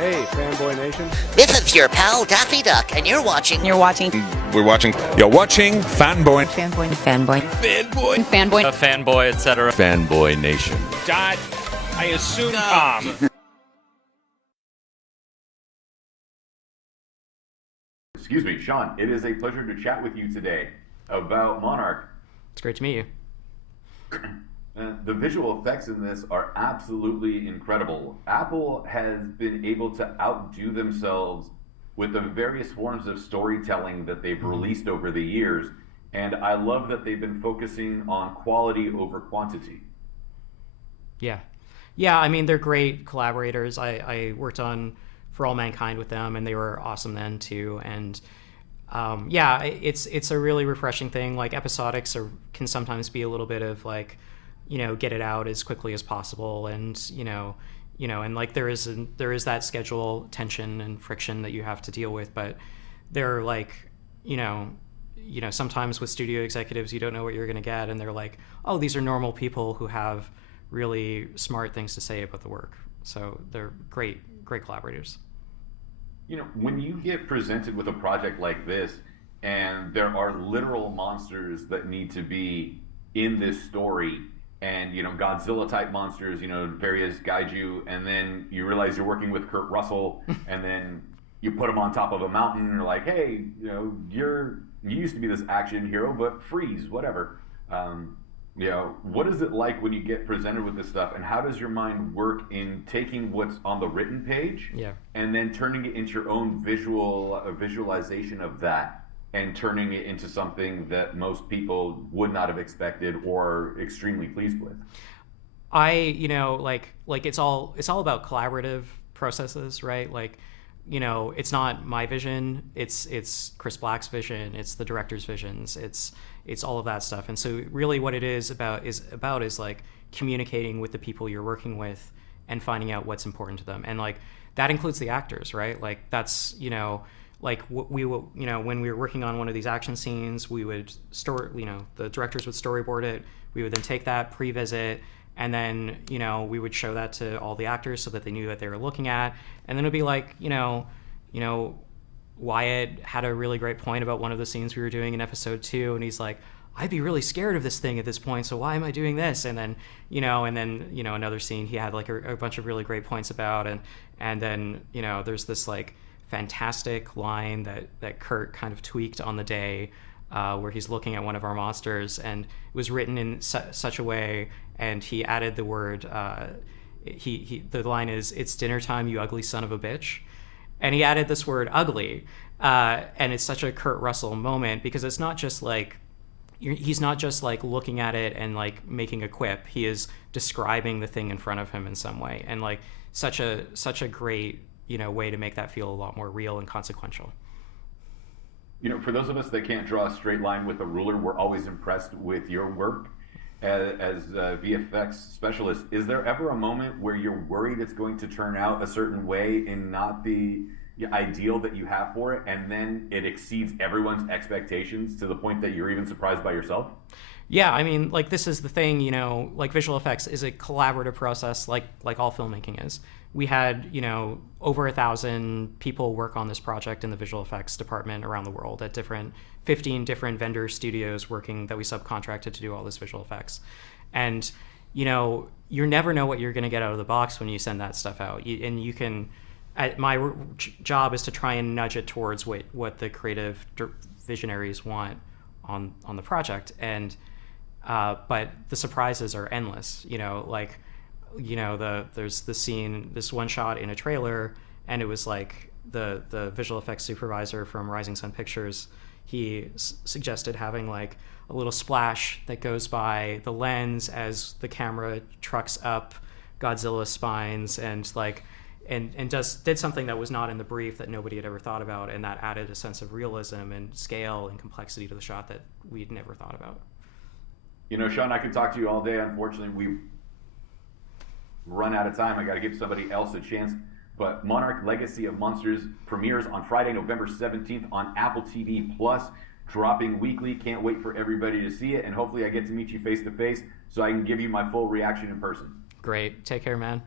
Hey, FanboyNation. This is your pal Daffy Duck, and you're watching. You're watching. We're watching. You're watching Fanboy. Fanboy. Fanboy. Fanboy. Fanboy. A fanboy, etc. FanboyNation. Dot. I assume Tom. Excuse me, Sean, it is a pleasure to chat with you today about Monarch. It's great to meet you. The visual effects in this are absolutely incredible. Apple has been able to outdo themselves with the various forms of storytelling that they've released over the years, and I love that they've been focusing on quality over quantity. Yeah, I mean, they're great collaborators. I worked on For All Mankind with them, and they were awesome then too. And yeah, it's a really refreshing thing. Like episodics can sometimes be a little bit of like, you know, get it out as quickly as possible, and and like there is that schedule tension and friction that you have to deal with. But they're like, sometimes with studio executives, you don't know what you're going to get, and they're like, oh, these are normal people who have really smart things to say about the work. So they're great collaborators. When you get presented with a project like this, and there are literal monsters that need to be in this story, and Godzilla type monsters, various kaiju, and then you realize you're working with Kurt Russell, and then you put him on top of a mountain, and you're like, hey, you used to be this action hero, but freeze, whatever. What is it like when you get presented with this stuff, and how does your mind work in taking what's on the written page, and then turning it into your own visualization of that, and turning it into something that most people would not have expected or extremely pleased with? It's all about collaborative processes, right? Like, it's not my vision, it's Chris Black's vision, it's the director's visions, it's all of that stuff. And so really what it is about is like communicating with the people you're working with and finding out what's important to them. And like that includes the actors, right? Like that's, like we will, when we were working on one of these action scenes, we would the directors would storyboard it. We would then take that, pre-visit, and then, we would show that to all the actors so that they knew what they were looking at. And then it'd be like, Wyatt had a really great point about one of the scenes we were doing in episode 2, and he's like, I'd be really scared of this thing at this point, so why am I doing this? And then, another scene he had like a bunch of really great points about, and then, there's this like fantastic line that Kurt kind of tweaked on the day, where he's looking at one of our monsters, and it was written in such a way, and he added the word, the line is, "It's dinner time, you ugly son of a bitch." And he added this word ugly, and it's such a Kurt Russell moment, because it's not just like, he's not just like looking at it and like making a quip. He is describing the thing in front of him in some way, and like such a great way to make that feel a lot more real and consequential. For those of us that can't draw a straight line with a ruler, we're always impressed with your work as VFX specialist. Is there ever a moment where you're worried it's going to turn out a certain way and not the ideal that you have for it, and then it exceeds everyone's expectations to the point that you're even surprised by yourself? Yeah, I mean, like, this is the thing, like visual effects is a collaborative process, like all filmmaking is. We had, over 1,000 people work on this project in the visual effects department around the world at 15 different vendor studios that we subcontracted to do all this visual effects. And, you never know what you're going to get out of the box when you send that stuff out. And you can, my job is to try and nudge it towards what the creative visionaries want on the project. And, but the surprises are endless, there's the scene, this one shot in a trailer, and it was like the visual effects supervisor from Rising Sun Pictures, he suggested having like a little splash that goes by the lens as the camera trucks up Godzilla's spines, and like and did something that was not in the brief, that nobody had ever thought about, and that added a sense of realism and scale and complexity to the shot that we'd never thought about. Sean, I could talk to you all day. Unfortunately, we've run out of time. I got to give somebody else a chance. But Monarch Legacy of Monsters premieres on Friday, November 17th on Apple TV Plus, dropping weekly. Can't wait for everybody to see it, and hopefully I get to meet you face to face so I can give you my full reaction in person. Great. Take care, man.